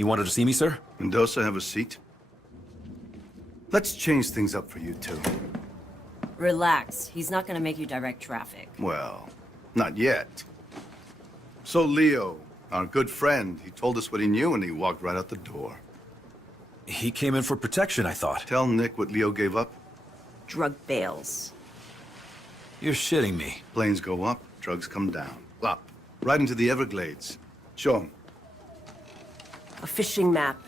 You wanted to see me, sir? Mendoza, have a seat. Let's change things up for you two. Relax. He's not gonna make you direct traffic. Well, not yet. So Leo, our good friend, he told us what he knew and he walked right out the door. He came in for protection, I thought. Tell Nick what Leo gave up. Drug bails. You're shitting me. Planes go up, drugs come down. Up. Right into the Everglades. Show him. A fishing map.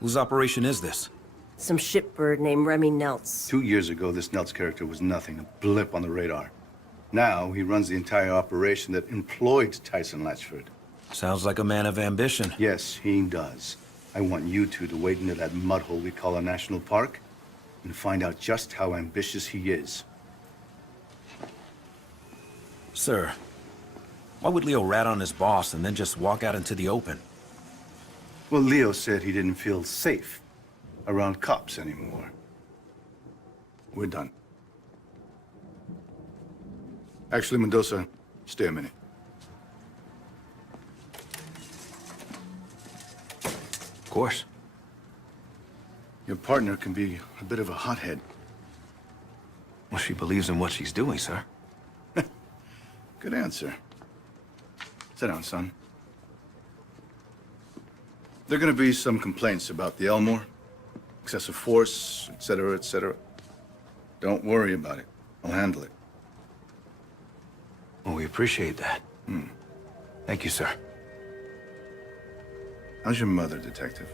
Whose operation is this? Some shipbird named Remy Neltz. 2 years ago, this Neltz character was nothing, a blip on the radar. Now, he runs the entire operation that employed Tyson Latchford. Sounds like a man of ambition. Yes, he does. I want you two to wade into that mud hole we call a national park and find out just how ambitious he is. Sir, why would Leo rat on his boss and then just walk out into the open? Well, Leo said he didn't feel safe around cops anymore. We're done. Actually, Mendoza, stay a minute. Of course. Your partner can be a bit of a hothead. Well, she believes in what she's doing, sir. Good answer. Sit down, son. There are gonna be some complaints about the Elmore. Excessive force, etc., etc. Don't worry about it. I'll handle it. Well, we appreciate that. Thank you, sir. How's your mother, Detective?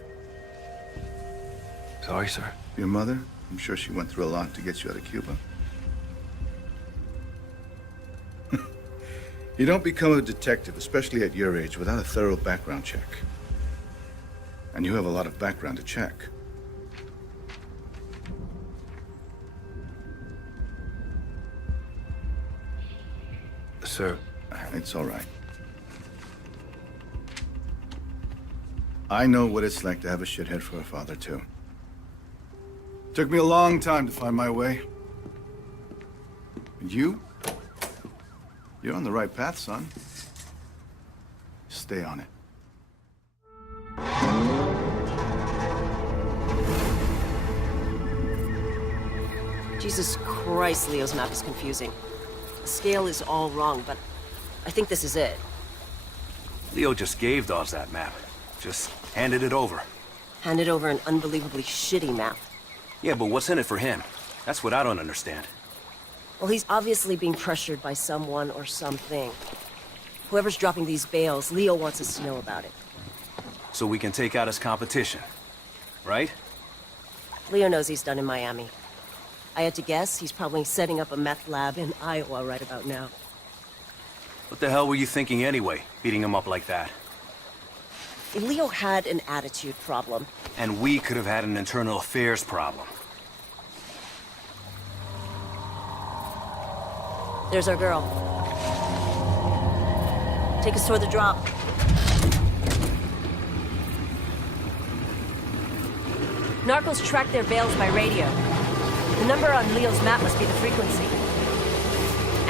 Sorry, sir. Your mother? I'm sure she went through a lot to get you out of Cuba. You don't become a detective, especially at your age, without a thorough background check. And you have a lot of background to check. Sir, It's all right. I know what it's like to have a shithead for a father, too. Took me a long time to find my way. And you? You're on the right path, son. Stay on it. Jesus Christ, Leo's map is confusing. The scale is all wrong, but I think this is it. Leo just gave Dawes that map. Just handed it over. Handed over an unbelievably shitty map. Yeah, but what's in it for him? That's what I don't understand. Well, he's obviously being pressured by someone or something. Whoever's dropping these bales, Leo wants us to know about it. So we can take out his competition, right? Leo knows he's done in Miami. I had to guess he's probably setting up a meth lab in Iowa right about now. What the hell were you thinking anyway, beating him up like that? If Leo had an attitude problem. And we could have had an internal affairs problem. There's our girl. Take us toward the drop. Narcos track their bales by radio. The number on Leo's map must be the frequency.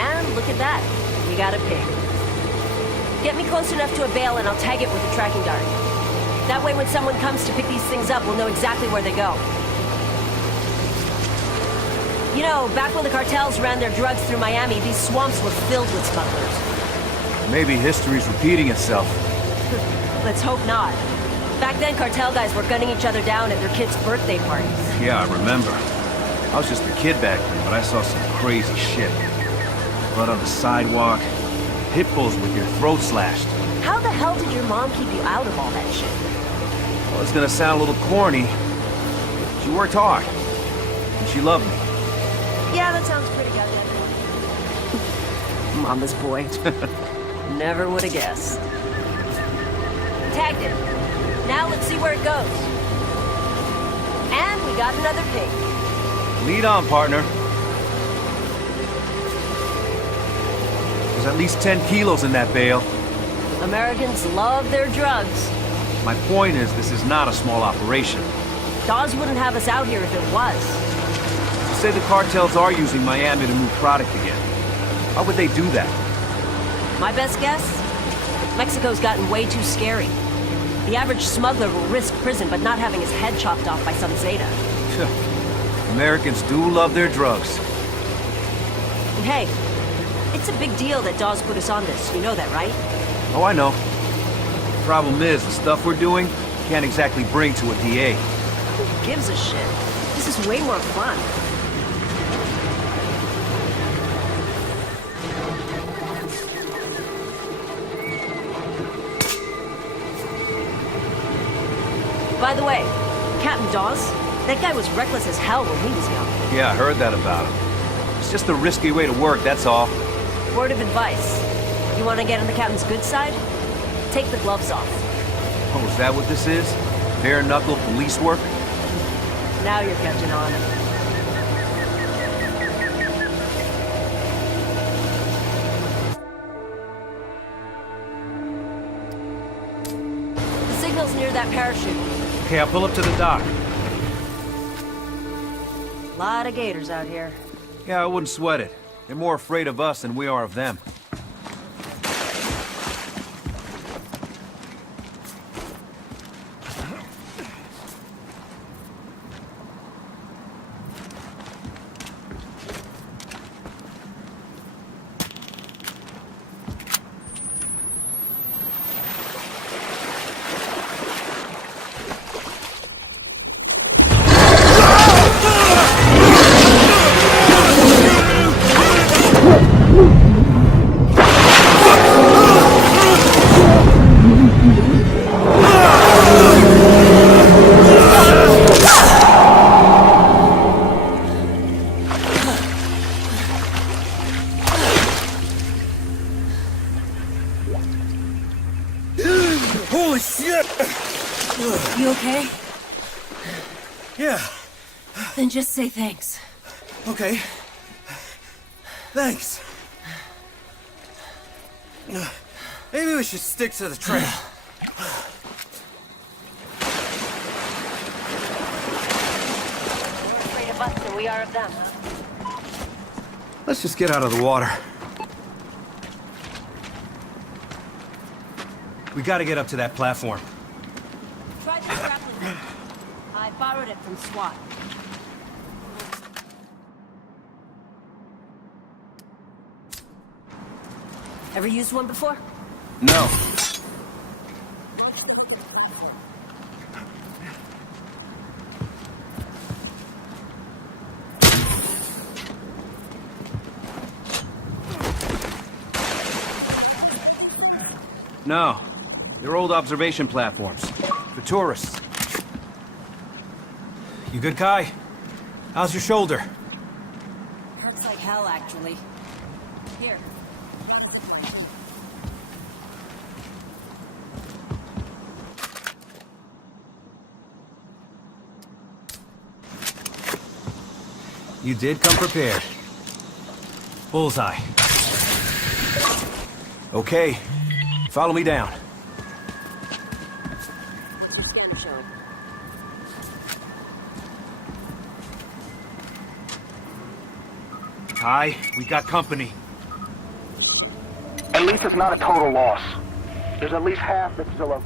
And look at that. We got a pig. Get me close enough to a bale and I'll tag it with a tracking dart. That way when someone comes to pick these things up, we'll know exactly where they go. You know, back when the cartels ran their drugs through Miami, these swamps were filled with smugglers. Maybe history's repeating itself. Let's hope not. Back then, cartel guys were gunning each other down at their kids' birthday parties. Yeah, I remember. I was just a kid back then, but I saw some crazy shit. Blood on the sidewalk, pit bulls with your throat slashed. How the hell did your mom keep you out of all that shit? Well, it's gonna sound a little corny. She worked hard, and she loved me. Yeah, that sounds pretty goddamn good. Mama's boy. Never would have guessed. Tagged it. Now let's see where it goes. And we got another pig. Lead on, partner. There's at least 10 kilos in that bale. Americans love their drugs. My point is, this is not a small operation. Dawes wouldn't have us out here if it was. You say the cartels are using Miami to move product again. Why would they do that? My best guess? Mexico's gotten way too scary. The average smuggler will risk prison but not having his head chopped off by some Zeta. Americans do love their drugs. And hey, it's a big deal that Dawes put us on this. You know that, right? Oh, I know. Problem is, the stuff we're doing can't exactly bring to a DA. Who gives a shit? This is way more fun. By the way, Captain Dawes, that guy was reckless as hell when he was young. Yeah, I heard that about him. It's just a risky way to work, that's all. Word of advice. You want to get on the captain's good side? Take the gloves off. Oh, is that what this is? Bare-knuckle police work? Now you're catching on. The signal's near that parachute. Okay, I'll pull up to the dock. Lot of gators out here. Yeah, I wouldn't sweat it. They're more afraid of us than we are of them. Holy shit! You okay? Yeah, Then just say thanks. okay. Thanks. Maybe we should stick to the trail. More afraid of us than we are of them. Let's just get out of the water. We gotta get up to that platform. Try this grappling hook. I borrowed it from SWAT. Ever used one before? No. No. They're old observation platforms. For tourists. You good, Kai? How's your shoulder? Hurts like hell, actually. Here. You did come prepared. Bullseye. Okay. Follow me down. Spanish on. Kai, we got company. At least it's not a total loss. There's at least half that's still up.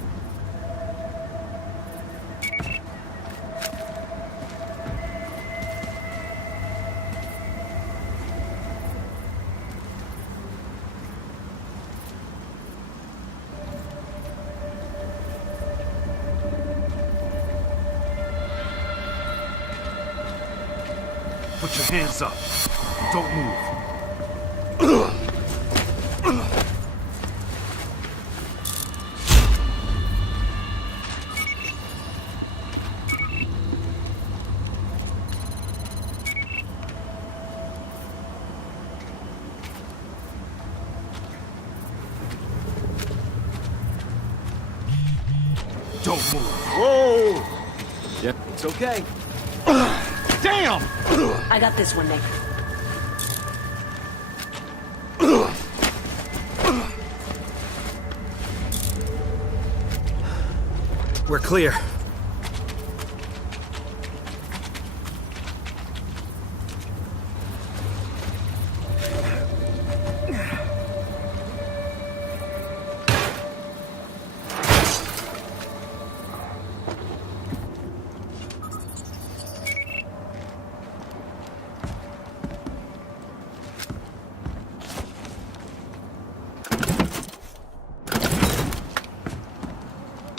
Put your hands up. Don't move. Don't move. Whoa! Yeah, it's okay. Damn! I got this one, Nick. We're clear.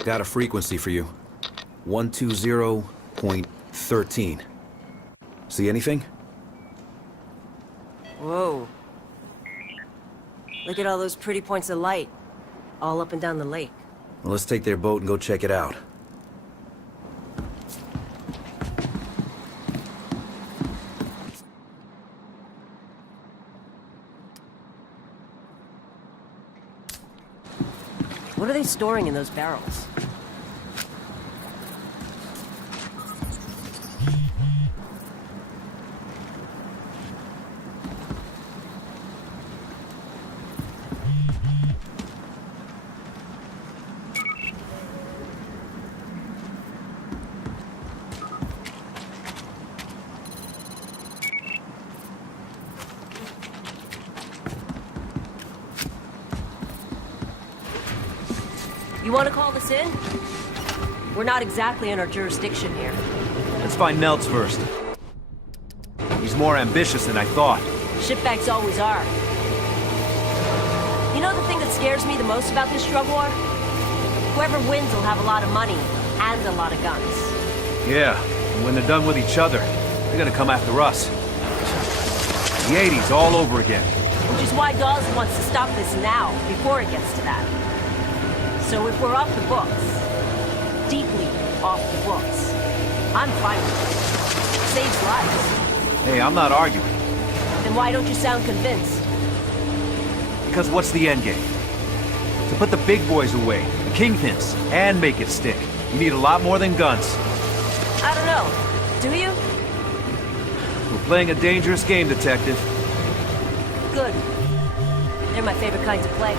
Got a frequency for you. 120.13. See anything? Whoa. Look at all those pretty points of light, all up and down the lake. Well, let's take their boat and go check it out. What are they storing in those barrels? You want to call this in? We're not exactly in our jurisdiction here. Let's find Nelts first. He's more ambitious than I thought. Shitbags always are. You know the thing that scares me the most about this drug war? Whoever wins will have a lot of money and a lot of guns. Yeah, and when they're done with each other, they're gonna come after us. The 80s all over again. Which is why Dawes wants to stop this now, before it gets to that. So if we're off the books, deeply off the books, I'm fine with it. Saves lives. Hey, I'm not arguing. Then why don't you sound convinced? Because what's the end game? To put the big boys away, the kingpins, and make it stick. You need a lot more than guns. I don't know. Do you? We're playing a dangerous game, Detective. Good. They're my favorite kind to play.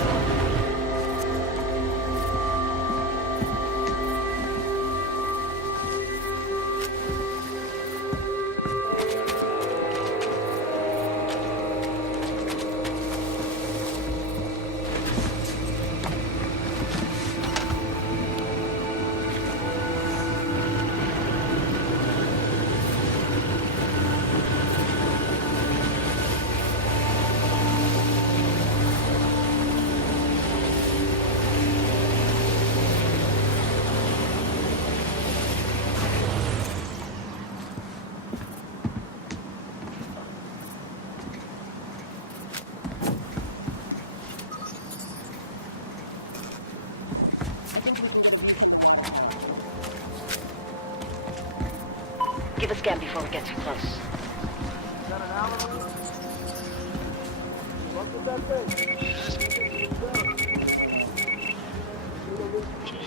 Give a scan before we get too close.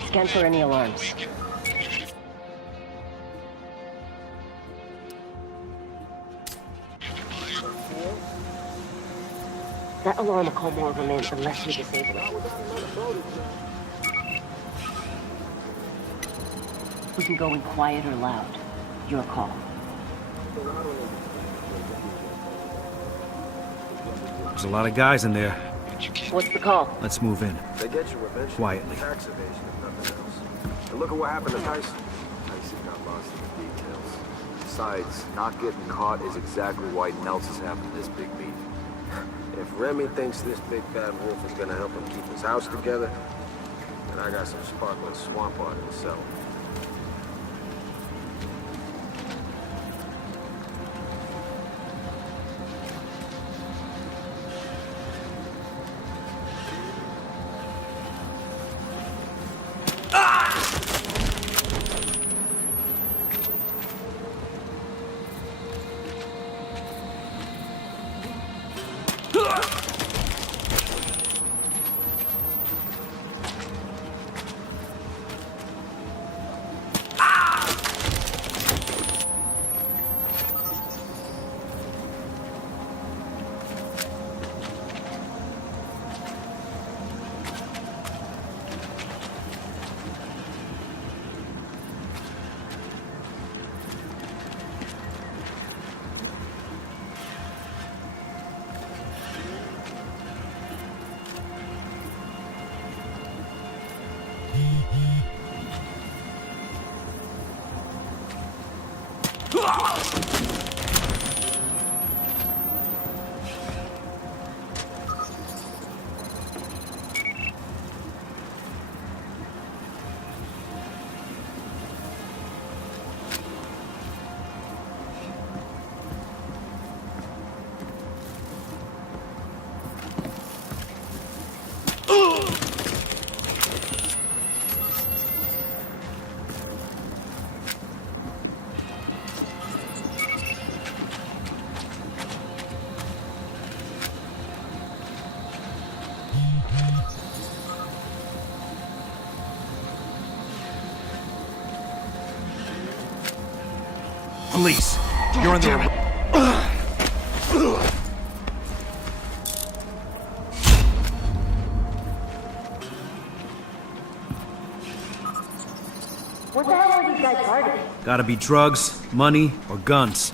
Scan for any alarms. That alarm will call more of them in unless we disable it. We can go in quiet or loud. Your call. There's a lot of guys in there. What's the call? Let's move in. They get you eventually. Quietly. Tax evasion, if nothing else. And look at what happened to Tyson. Tyson got lost in the details. Besides, not getting caught is exactly why Nelson is having this big meeting. If Remy thinks this big bad wolf is gonna help him keep his house together, then I got some sparkling swamp art to sell. police. You're under arrest. What the hell are these guys targeting? Gotta be drugs, money, or guns.